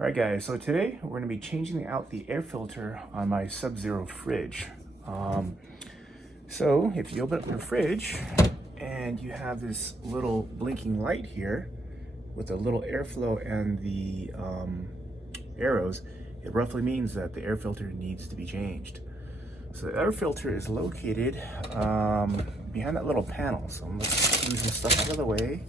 Alright guys, so today we're going to be changing out the air filter on my Sub-Zero fridge. So if you open up your fridge and you have this little blinking light here with a little airflow and the arrows, it roughly means that the air filter needs to be changed. So the air filter is located behind that little panel. So I'm going to move some stuff out of the way.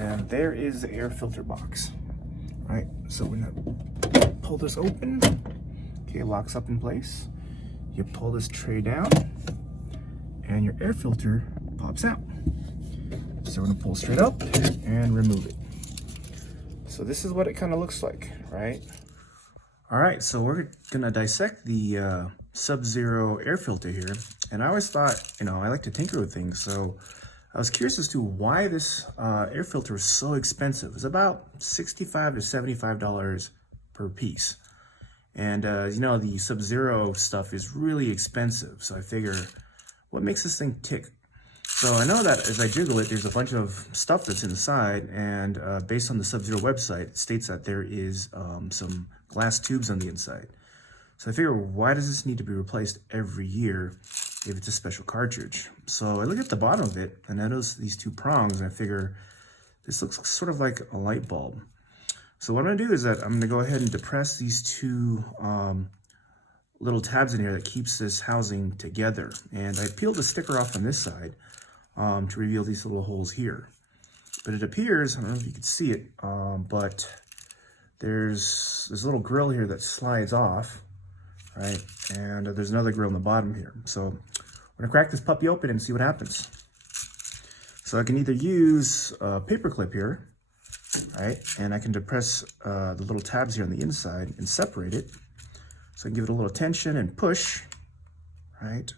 And there is the air filter box. All right, so we're gonna pull this open. Okay, it locks up in place. You pull this tray down and your air filter pops out. So we're gonna pull straight up and remove it. So this is what it kind of looks like, right? All right, so we're gonna dissect the Sub-Zero air filter here. And I always thought, I like to tinker with things, so I was curious as to why this air filter is so expensive. It's about $65 to $75 per piece. And the Sub-Zero stuff is really expensive. So I figure, what makes this thing tick? So I know that as I jiggle it, there's a bunch of stuff that's inside. And based on the Sub-Zero website, it states that there is some glass tubes on the inside. So I figure, why does this need to be replaced every year if it's a special cartridge? So I look at the bottom of it and I notice these two prongs and I figure this looks sort of like a light bulb. So what I'm gonna do is that I'm gonna go ahead and depress these two little tabs in here that keeps this housing together. And I peeled the sticker off on this side to reveal these little holes here. But it appears, I don't know if you can see it, but there's this little grill here that slides off. Right, and there's another grill on the bottom here. So I'm gonna crack this puppy open and see what happens. So I can either use a paper clip here, right, and I can depress the little tabs here on the inside and separate it. So I can give it a little tension and push, right?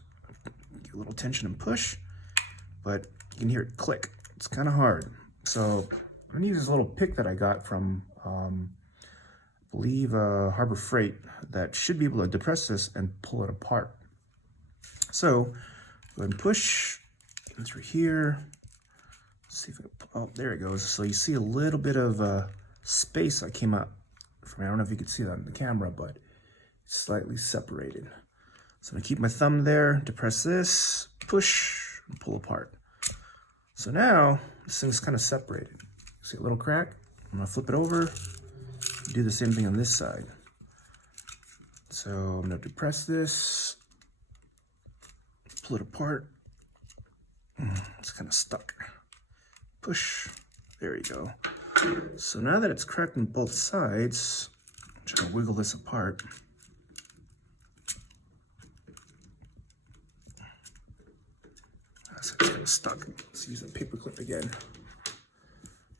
Give a little tension and push, but you can hear it click. It's kind of hard. So I'm gonna use this little pick that I got from I believe Harbor Freight that should be able to depress this and pull it apart. So go ahead and push through here. Let's see if I can, oh, there it goes. So you see a little bit of space that came out from, I don't know if you can see that on the camera, but it's slightly separated. So I'm gonna keep my thumb there, depress this, push, and pull apart. So now this thing's kind of separated. See a little crack? I'm gonna flip it over. Do the same thing on this side. So I'm gonna depress this, pull it apart. It's kind of stuck. Push, there you go. So now that it's cracked on both sides, I'm trying to wiggle this apart. So it's kind of stuck. Let's use a paper clip again.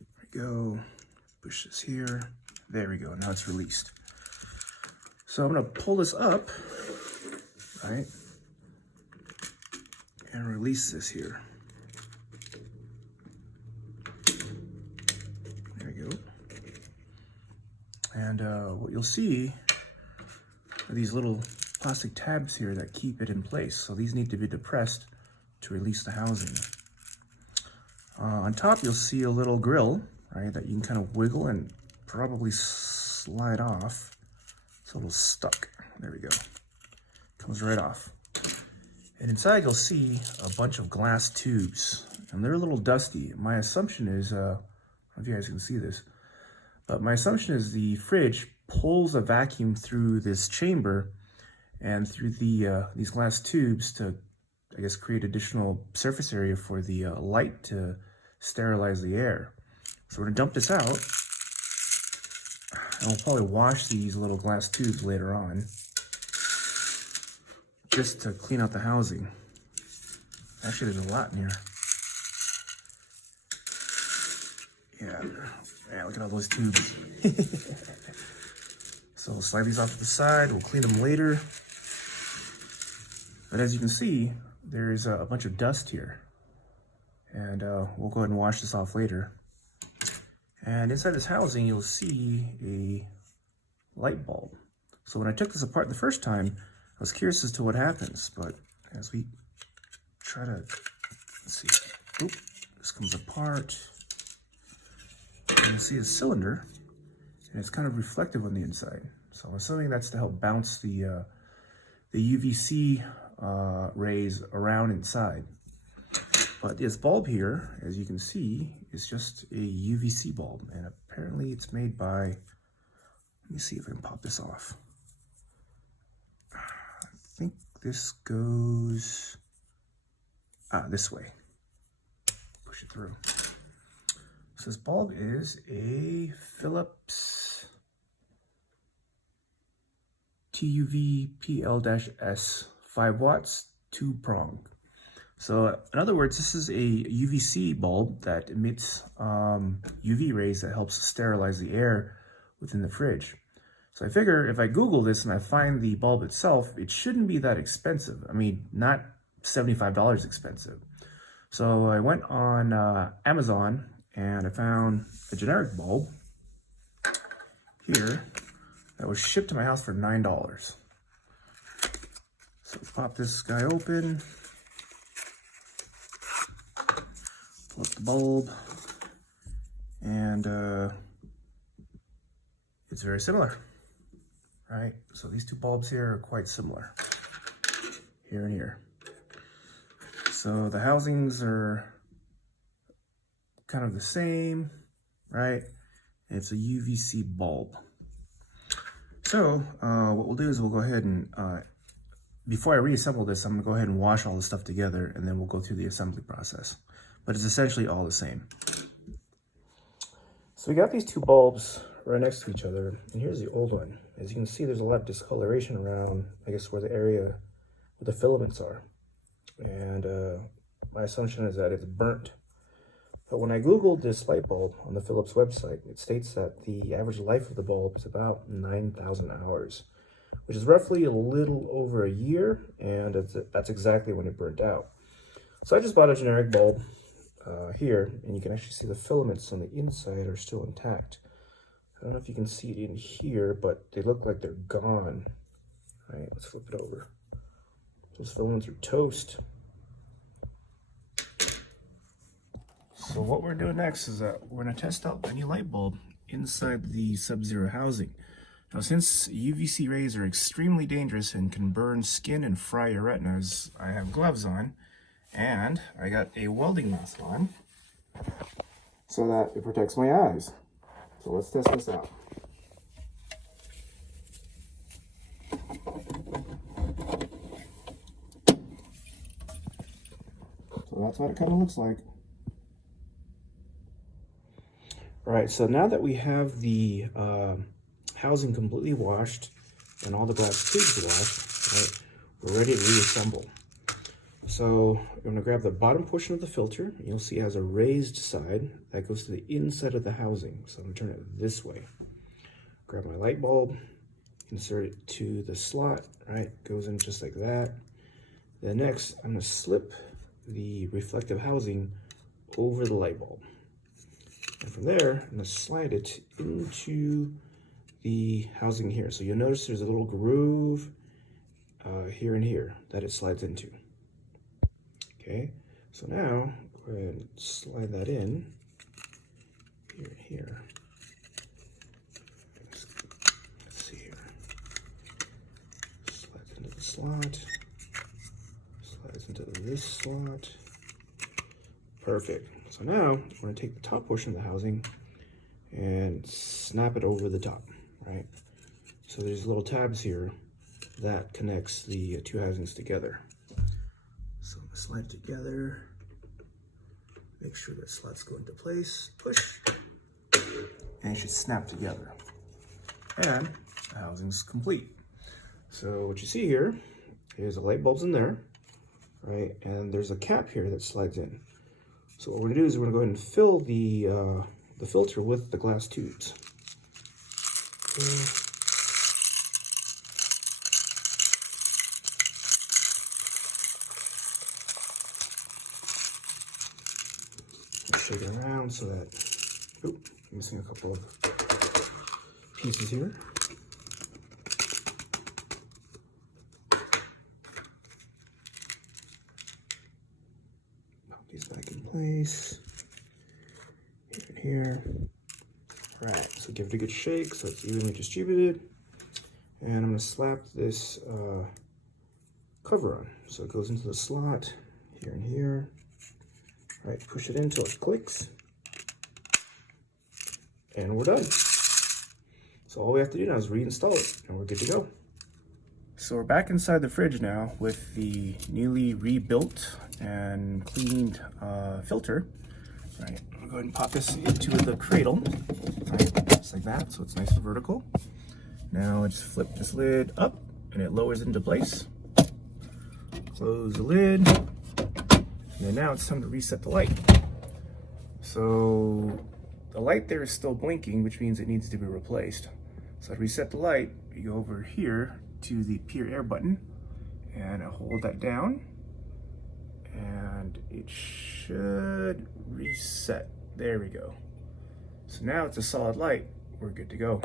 There we go. Push this here. There we go, now it's released. So I'm gonna pull this up, right? And release this here. There we go. And what you'll see are these little plastic tabs here that keep it in place. So these need to be depressed to release the housing. On top, you'll see a little grill, right, that you can kind of wiggle and probably slide off. It's a little stuck. There we go. Comes right off. And inside you'll see a bunch of glass tubes, and they're a little dusty. My assumption is, I don't know if you guys can see this, but my assumption is the fridge pulls a vacuum through this chamber and through the these glass tubes to, I guess, create additional surface area for the light to sterilize the air. So we're gonna dump this out. And we'll probably wash these little glass tubes later on, just to clean out the housing. Actually, there's a lot in here. Yeah, look at all those tubes. So we'll slide these off to the side, we'll clean them later. But as you can see, there's a bunch of dust here. And we'll go ahead and wash this off later. And inside this housing, you'll see a light bulb. So when I took this apart the first time, I was curious as to what happens, but as we try to, let's see, oop, this comes apart. you can see a cylinder, and it's kind of reflective on the inside. So I'm assuming that's to help bounce the UVC rays around inside. But this bulb here, as you can see, is just a UVC bulb, and apparently it's made by, let me see if I can pop this off. I think this goes this way. Push it through. So this bulb is a Philips TUV PL-S, 5 watts, 2-prong. So in other words, this is a UVC bulb that emits UV rays that helps sterilize the air within the fridge. So I figure if I Google this and I find the bulb itself, it shouldn't be that expensive. I mean, not $75 expensive. So I went on Amazon and I found a generic bulb here that was shipped to my house for $9. So pop this guy open, pull up the bulb, and it's very similar, right? So these two bulbs here are quite similar, here and here. So the housings are kind of the same, right? And it's a UVC bulb. So what we'll do is we'll go ahead and, before I reassemble this, I'm gonna go ahead and wash all the stuff together, and then we'll go through the assembly process. But it's essentially all the same. So we got these two bulbs right next to each other, and here's the old one. As you can see, there's a lot of discoloration around, I guess, where the area where the filaments are. And my assumption is that it's burnt. But when I Googled this light bulb on the Philips website, it states that the average life of the bulb is about 9,000 hours, which is roughly a little over a year, and that's exactly when it burnt out. So I just bought a generic bulb here, and you can actually see the filaments on the inside are still intact. I don't know if you can see it in here, but they look like they're gone. All right, let's flip it over. Those filaments are toast. So what we're doing next is we're going to test out the new light bulb inside the Sub-Zero housing. Now, since UVC rays are extremely dangerous and can burn skin and fry your retinas, I have gloves on, and I got a welding mask on so that it protects my eyes. So let's test this out. So that's what it kind of looks like. All right, so now that we have the housing completely washed and all the glass tubes washed, right, we're ready to reassemble. So I'm going to grab the bottom portion of the filter. You'll see it has a raised side that goes to the inside of the housing. So I'm going to turn it this way. Grab my light bulb, insert it to the slot, right? Goes in just like that. Then next, I'm going to slip the reflective housing over the light bulb. And from there, I'm going to slide it into the housing here. So you'll notice there's a little groove here and here that it slides into. Okay, so now go ahead and slide that in here and here. Let's see here. Slides into the slot. Slides into this slot. Perfect. So now we're going to take the top portion of the housing and snap it over the top, right? So there's little tabs here that connects the two housings together. So I'm going to slide it together, make sure that slots go into place, push, and it should snap together. And the housing's complete. So what you see here is the light bulb's in there, right? And there's a cap here that slides in. So what we're gonna do is we're gonna go ahead and fill the filter with the glass tubes. Shake it around so that, oop, I'm missing a couple of pieces here. Pop these back in place, here and here. Right, so give it a good shake so it's evenly distributed. And I'm gonna slap this cover on. So it goes into the slot here and here. All right, push it in until it clicks. And we're done. So all we have to do now is reinstall it and we're good to go. So we're back inside the fridge now with the newly rebuilt and cleaned filter. Right, I'm gonna go ahead and pop this into the cradle, right, just like that, so it's nice and vertical. Now I just flip this lid up and it lowers into place. Close the lid, and then now it's time to reset the light. So the light there is still blinking, which means it needs to be replaced. So I reset the light, you go over here to the pure air button and I hold that down and it should reset. There we go. So now it's a solid light, we're good to go.